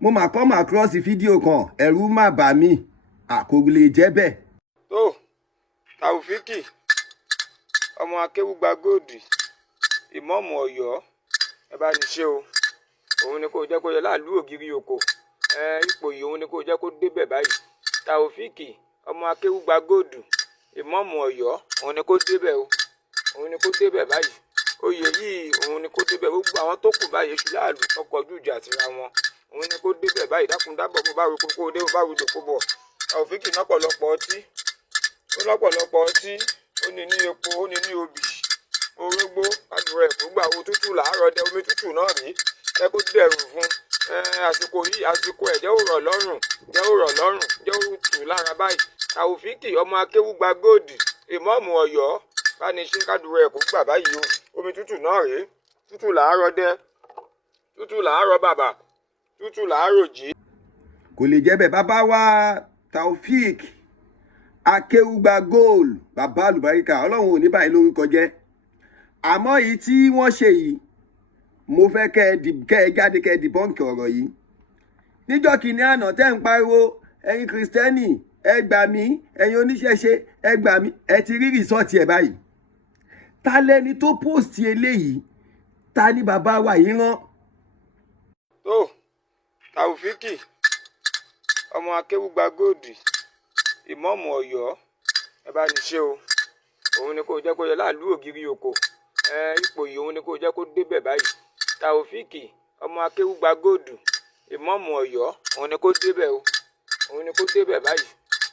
mo mà come across fídíò kan ẹ̀rù má bà mí kò lè jẹ́ bẹ́ẹ̀. tó Taofiki ọmọ Akewgbagold Imam Ọ̀yọ́ ẹ bá ní ṣe o òun ni kò jẹ́ kó yẹ láàlú ògiri oko ipò yìí òun ni kò jẹ́ kó débẹ̀ báyìí. Taofiki ọmọ Akewgbagold Imam Ọ̀yọ́ òun ni kò débẹ̀ o òun ni kò débẹ̀ báyìí. Oyè yìí òun ni kò débẹ̀ gbogbo àwọn tó kù báyìí èṣù láàlú ọkọ̀ ojú ìjà tìra wọn òun ni kò débẹ̀ báyìí. dákúndábọ̀ bó bá ro kókó dé bó bá ro dòkó bọ̀. Taofiki lọ́pọ̀lọpọ̀ ọtí ó ní ní epo ó ní ní obì orógbó àdúrà ẹ̀kú gbà owó tútù làárọ̀ dẹ omi tútù náà rí ẹ kó dẹ̀rù fún àsìkò yìí àsìkò ẹ̀ jẹ́ òrọ̀ lọ́rùn jẹ́ òrù tù lára báyìí. Taofiki ọmọ Akewgbagold Imam Ọ̀yọ́ bá ní ṣe kádùrà ẹ̀kú gbà báyìí o omi tútù náà rí tútù làárọ̀ dẹ tútù làárọ̀ bàbà tútù làárọ̀ jí. kò lè jẹ́ bẹ́ẹ̀ bàbá wa Taofiki Akewgbagold bàbá àlùbáríkà ọlọ́run ò ní báyìí lórúkọ jẹ́ àmọ́ èyí tí wọ́n ṣe yìí mo fẹ́ kẹ́ ẹ jáde kẹ́ ẹ dìbọ́ǹkì ọ̀rọ̀ yìí. níjọ́ kìíní àná tẹ́ ń pariwo ẹ̀yin kìrìsìtẹ́nì ẹ gbà mí ẹ̀yin oníṣẹ̀ṣe ẹ gbà mí ẹ ti rí rìsọ́ọ̀tì ẹ̀ báyìí. ta lẹni tó póòsì eléyìí ta ni bàbá wa yìí rán. tó Taofiki ọmọ Akewgbagold Imam Ọ̀yọ́ ẹ bá ní ṣe o òun ni kò jẹ́ kó yẹ láàlú ògiri oko ipò yìí òun ni kò jẹ́ kó débẹ̀ báyìí. Taofiki ọmọ Akewgbagold Imam Ọ̀yọ́ òun ni kò débẹ̀ o òun ni kò débẹ̀ báyìí.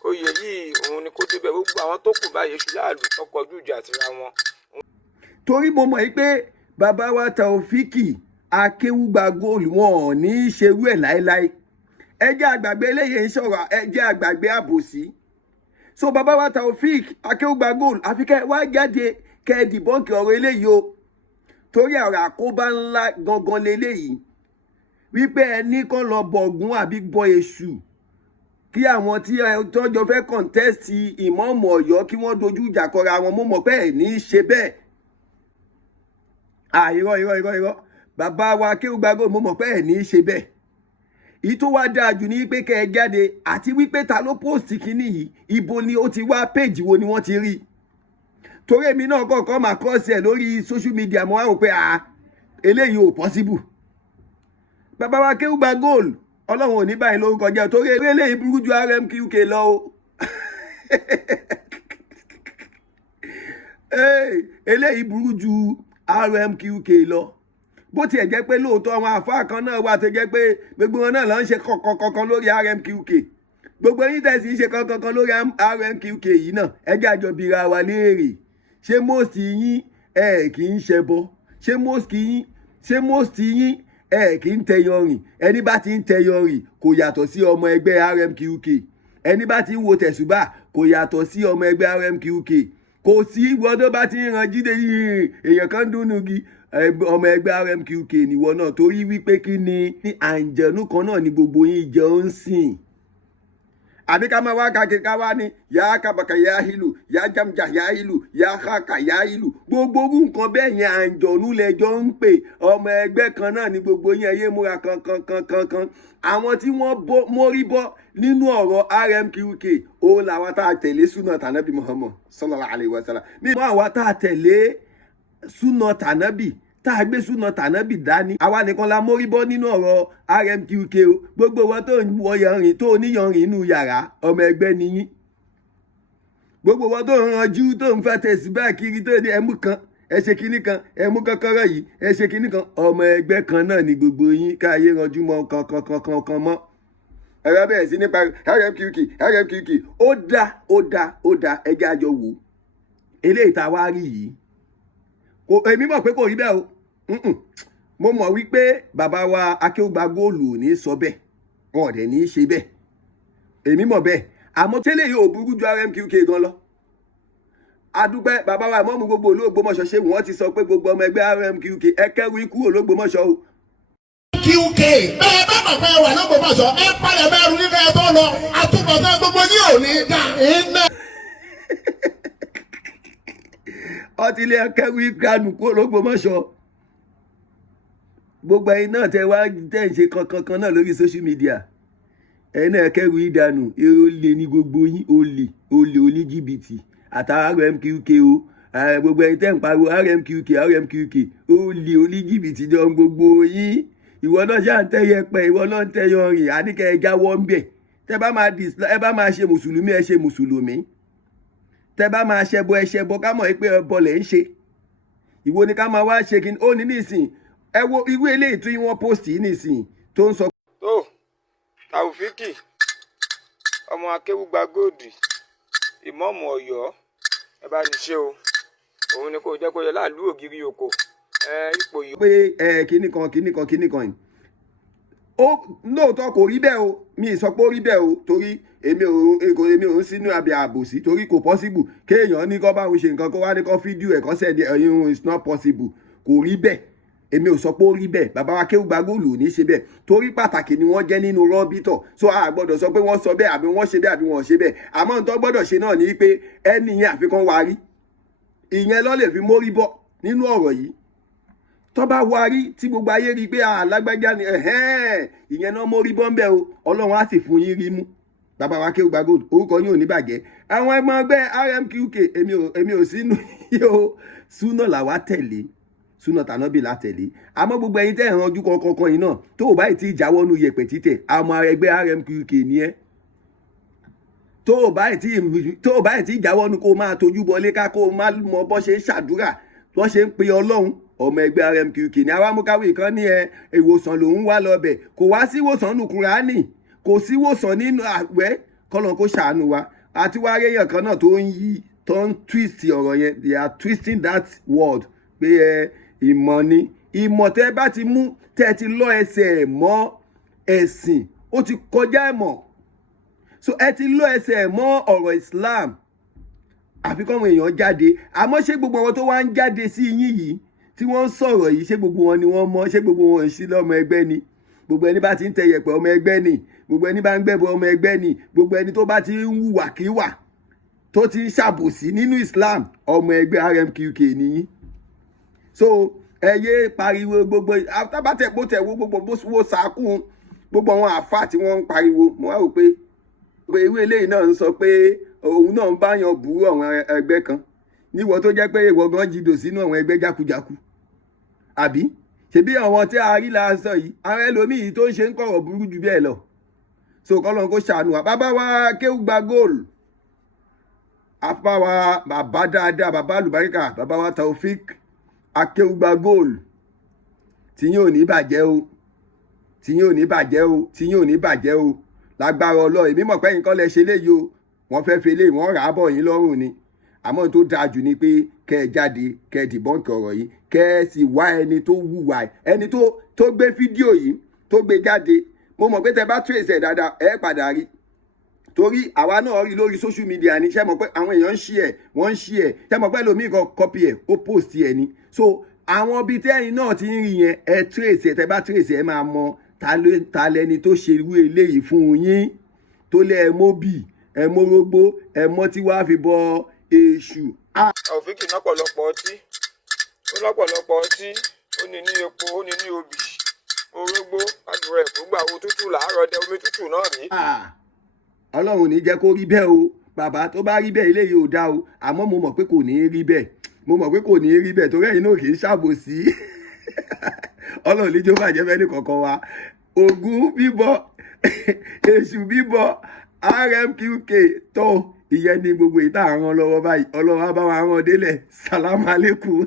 Oyè yìí òun ni kò débẹ̀ gbogbo àwọn tó kù báyìí èṣù láàlú ọkọ̀ ojú ìjà tìra wọn. torí mo mọ̀ pé bàbá wa Taofiki Akewgbagold wọn ò ní í ṣerú ẹ̀ láéláé. ẹ jẹ́ àgbàgbé eléyìí ń sọ̀rọ̀ ẹ jẹ́ àgbàgbé àbòsí. so bàbá wa Taofiki Akewgbagold àfi kẹ́ wá jáde kẹ́ ẹ dìbọ́ǹkì ọ̀rọ̀ eléyìí o torí ọ̀rọ̀ àkóbá ńlá gangan leléyìí wípé ẹni kan lọ bọ̀gún àbí bọ èṣù kí àwọn tí tọ́jọ́ fẹ́ kọ̀ǹtẹ́sì Imam Ọ̀yọ́ kí wọ́n dojú ìjà kọra wọn. mo mọ̀ pé ẹ̀ ní í ṣe bẹ́ẹ̀. irọ́ bàbá wa Akewgbagold mo mọ̀ pé ẹ̀ ní í ṣe bẹ́ẹ̀. èyí tó wá dáa jù ní pé kẹ́ ẹ jáde àti wípé ta ló post kínní yìí ibo ni ó ti wá péjì wo ni wọ́n ti rí. torí èmi náà kọ̀ọ̀kan máa kọ́ọ̀sì ẹ̀ lórí social media mo wá rò pé eléyìí ò possible. bàbá wa Akewgbagold ọlọ́run ò ní báyìí lórúkọ jẹ́ torí eléyìí burú ju RMQK lọ o. eléyìí burú ju RMQK lọ. bó tiẹ̀ jẹ́ pé lóòótọ́ àwọn àfáà kan náà wà tó jẹ́ pé gbogbo wọn náà ló ń ṣe kankan lórí RMQK gbogbo yín tẹ̀sí ń ṣe kankan lórí RMQK yìí náà ẹjẹ́ àjọbíra wa léèrè ṣé most yín kì í ṣẹbọ ṣé most yín kì í tẹyọrìn ẹni bá ti ń tẹyọrìn kò yàtọ̀ sí ọmọ ẹgbẹ́ RMQK ẹni bá ti ń wo tẹ̀sùbà kò yàtọ̀ sí ọmọ ẹgbẹ́ RMQK kò sí gbọ́dọ̀ bá ti ń ran jíde èèyàn kan dúnú gi ọmọ ẹgbẹ́ RMQK nìwọ náà torí wípé kí ni àǹjẹ̀nú kan náà ni gbogbo yín jẹ́ ó ń sìn. àbí ká máa wá kàkiri ká wá ní yá kábàkà yá hílù yá jàmjà yá hílù yá hàkà yá hílù gbogbo orú nǹkan bẹ́ẹ̀ yẹn àǹjọ̀nú lẹ́jọ́ ń pè ọmọ ẹgbẹ́ kan náà ni gbogbo yín ẹyẹ múra kankan. àwọn tí wọ́n mórí bọ́ nínú ọ̀rọ̀ RMQK òun làwọn tá a tẹ̀lé súnà tànábì Muhammad sallallahu alayhi wa sallam mímọ́ àwọn tá a tẹ̀lé súnà tànábì tá a gbé súnà tànábì dání àwa nìkan la mórí bọ́ nínú ọ̀rọ̀ RMQK o gbogbo wọn tó ń wọ yanrìn tó níyanrìn inú yàrá ọmọ ẹgbẹ́ nìyí gbogbo wọn tó ń ranjú tó ń fẹ́ tẹ̀sí bẹ́ẹ̀ kiri tó ní ẹmú kan ẹ ṣe kinní kan ẹmú kọ́kọ́rọ́ yìí ẹ ṣe kinní kan ọmọ ẹgbẹ́ kan náà ni gbogbo yín káyé ranjú mọ́ kankan mọ́ ẹ̀rọ bẹ̀rẹ̀ sí nípa RMQK ó dá ẹjẹ́ àjọ wò eléyìí tá a wá rí yìí èmi mọ̀ pé kò rí bẹ́ẹ̀ o mo mọ̀ wípé bàbá wa Akewgbagold ò ní sọ bẹ́ẹ̀ wọn ò dẹ̀ ní í ṣe bẹ́ẹ̀ èmi mọ̀ bẹ́ẹ̀ àmọ́ tẹ́lẹ̀ yóò burú ju RMQK gan lọ. adúpẹ́ bàbá wa mọ́mú gbogbo olóògbómọ̀ṣọ́ ṣé wọ́n ti sọ pé gbogbo ọmọ ẹgbẹ́ RMQK ẹ kẹ́rù ikú olóògbómọ̀ṣọ́ o. QK bẹ́ẹ̀ bá bàbá wà lọ́gbọ̀mọ̀ṣọ́ ẹ palẹ̀ mẹ́rù nígbà ẹ tó lọ àtúbọ̀tán gbogbo yín ò ní dá iná. ọtí ilé ẹkẹrù ìkànnù kó olóògbómọ̀ṣọ́ gbogbo ẹ̀yin náà tẹ wá tẹ̀ ń ṣe kankan náà lórí social media ẹ̀yin náà kẹ́rù ìdànù olè ní gbogbo yín olè oníjìbìtì àtàwọn RMQK o gbogbo ẹ̀yin tẹ̀ ń pariwo RMQK olè oníjìbìtì jọ gbogbo yín ìwọ náà ṣáà ń tẹ́yẹ pẹ́ ìwọ náà ń tẹ́yọ rìn àníkẹ́ ẹ jáwọ́ ń bẹ̀ tẹ́ bá máa ṣe mùsùlùmí ẹ ṣe mùsùlùmí tẹ́ bá máa ṣẹbọ ẹ ṣẹbọ ká mọ̀ pé ẹbọ lẹ̀ ń ṣe ìwọ ni ká máa wá ṣe kí ó ní nísìn ẹ wo irú eléyìí tí wọ́n post yìí nísìn tó ń sọ. tó Taofiki ọmọ Akewgbagold Imam Ọ̀yọ́ ẹ bá ní ṣe o òun ni kò jẹ́ kó yẹ láàlú ògiri oko ipò yìí. pé kíní kan yìí ó lóòótọ́ kò rí bẹ́ẹ̀ o mi sọ pé ó rí bẹ́ẹ̀ o torí èmi ò ń sínú abẹ́ àbòsí torí kò possible kéèyàn ní kó bá òun ṣe nǹkan kó wá ní kó fídíò ẹ̀ kó sẹ́ni ẹ̀yìn it's not possible kò rí bẹ́ẹ̀ èmi ò sọ pé ó rí bẹ́ẹ̀ bàbá wa Akewgbagold ò ní ṣe bẹ́ẹ̀ torí pàtàkì ni wọ́n jẹ́ nínú rọ́bítọ̀ so a gbọ́dọ̀ sọ pé wọ́n sọ bẹ́ẹ̀ àbí wọ́n ṣe bẹ́ẹ̀ àbí wọ́n ṣe bẹ́ẹ̀ àmọ́ n tó gbọ́dọ̀ ṣe náà ni pé ẹni yẹn àfikún wa rí ìyẹn ló lè fi mórí bọ́ nínú ọ̀rọ̀ yìí tó bá warí tí gbogbo ayé rí pé alágbájá ni ìyẹn náà mórí bọ́ńbẹ́ o ọlọ́run á sì fún yín rí mú bàbá wa Akewgbagold orúkọ yín ò ní bàjẹ́ àwọn ẹmọ ẹgbẹ́ RMQK èmi ò sínú yóò súnà làwa tẹ̀lé súnà tànábì la tẹ̀lé àmọ́ gbogbo ẹ̀yin tẹ́ ẹ̀ ranjú kọ̀ọ̀kan yìí náà tó o báyìí ti jáwọ́nú yẹ̀pẹ̀ títẹ̀ àmọ́ ẹgbẹ́ RMQK ni ẹ́ tó o báyìí ti jáwọ́nú kó o máa tójú bọlé ká kó o má mọ bọ́ ṣe ń ṣàdúrà bọ́ ṣe ń pe ọlọ́run ọmọ ẹgbẹ́ RMQK ní awámúkáwé kan ní ìwòsàn lòún wá lọ́bẹ̀ kò wá sí ìwòsàn nínú Kùránì kò sí ìwòsàn nínú àwẹ̀ kọ́lọ́n kó ṣàánú wa àti wá réyàn kan náà tó ń twist ọ̀rọ̀ yẹn they are twisting that word pé ìmọ̀ ni ìmọ̀ tẹ́ bá ti mú tẹ́ ti lọ ẹsẹ̀ mọ́ ẹ̀sìn ó ti kọjá ẹ̀mọ̀ so ẹ ti lọ ẹsẹ̀ mọ́ ọ̀rọ̀ Islam àfi kọ́wọn èèyàn jáde àmọ́ ṣé gbogbo wọn tó wá ń jáde sí yín yìí tí wọ́n ń sọ̀rọ̀ yìí ṣé gbogbo wọn ni wọ́n mọ̀ ṣé gbogbo wọn ń sí lọ́mọ ẹgbẹ́ ni gbogbo ẹni bá ti ń tẹyẹ̀pẹ̀ ọmọ ẹgbẹ́ ni gbogbo ẹni bá ń gbẹ̀bọ ọmọ ẹgbẹ́ ni gbogbo ẹni tó bá ti ń hùwàkíwà tó ti ń ṣàbòsí nínú Islam ọmọ ẹgbẹ́ RMQK nìyí so ẹ yé pariwo gbogbo tábàtẹ̀pọ̀ tẹ̀wọ́ gbogbo bó sàákùn gbogbo àwọn àfáà tí wọ́n ń pariwo mo wá rò pé ìwé eléyìí náà ń sọ pé òun náà ń báyàn burú àwọn ẹgbẹ́ kan níwọ tó jẹ́ pé ìwọ gan jìdò sínú àwọn ẹgbẹ́ jákujàku àbí ṣebí àwọn tí a rí la sọ yìí àwọn ẹlòmíì tó ń ṣe ń kọ̀rọ̀ burú jù bẹ́ẹ̀ lọ so kọ́lọ́n kó ṣàánú wa bàbá wa Akewgbagold apá wa bàbá dáadáa bàbá àlùbáríkà bàbá wa Taofiki Akewgbagold tìyín ò ní bàjẹ́ o tìyín ò ní bàjẹ́ o tìyín ò ní bàjẹ́ o lágbára Ọlọ́run èmi mọ̀ pé yín kọ́ lẹ ṣe léyìí o wọ́n fẹ́ fi eléyìí wọ́n rà á bọ̀ yín lọ́rùn ni àmọ́ tó dáa jù ni pé kẹ́ ẹ jáde kẹ́ ẹ dìbọ́ǹkì ọ̀rọ̀ yìí kẹ́ ẹ sì wá ẹni tó wùwà ẹni tó gbé fídíò yìí tó gbé jáde mo mọ̀ pé tẹ bá trace ẹ̀ dáadáa ẹ padà rí torí àwa náà rí lórí social media ní ṣe mọ̀ pé àwọn èèyàn ń ṣí ẹ̀ wọ́n ń ṣí ẹ̀ ṣe mọ̀ pé lómi kan copy ẹ̀ ó post ẹ̀ ni so àwọn ibi tẹ́yìn náà ti ń rí yẹn ẹ trace ẹ̀ tẹ bá trace ẹ̀ máa mọ ta lẹni tó ṣe irú eléyìí fún yín tó lé ẹ mọ́bì ẹ mọ́rógbó ẹ mọ́ tí wàá fi bọ èṣù. Taofiki lọ́pọ̀lọpọ̀ ọtí ó lọ́pọ̀lọpọ̀ ọtí ó ní ní epo ó ní ní obì orógbó àdúrà ẹ̀kú gbà owó tútù làárọ̀ dẹ omi tútù náà rí. Ọlọ́run ò ní jẹ́ kó rí bẹ́ẹ̀ o bàbá tó bá rí bẹ́ẹ̀ eléyìí ò dá o àmọ́ mo mọ̀ pé kò ní rí bẹ́ẹ̀ mo mọ̀ pé kò ní rí bẹ́ẹ̀ torí ẹ̀yin náà kì í ṣàbòsí Ọlọ́run ní jó bàjẹ́ fẹ́ ní kọ̀ọ̀kan wa Ògún bíbọ èṣù bíbọ RMQK tó ìyẹn ní gbogbo ìta àrùn lọ́wọ́ báyìí Ọlọ́run á bá wa rán délẹ̀ sálámù alékùn.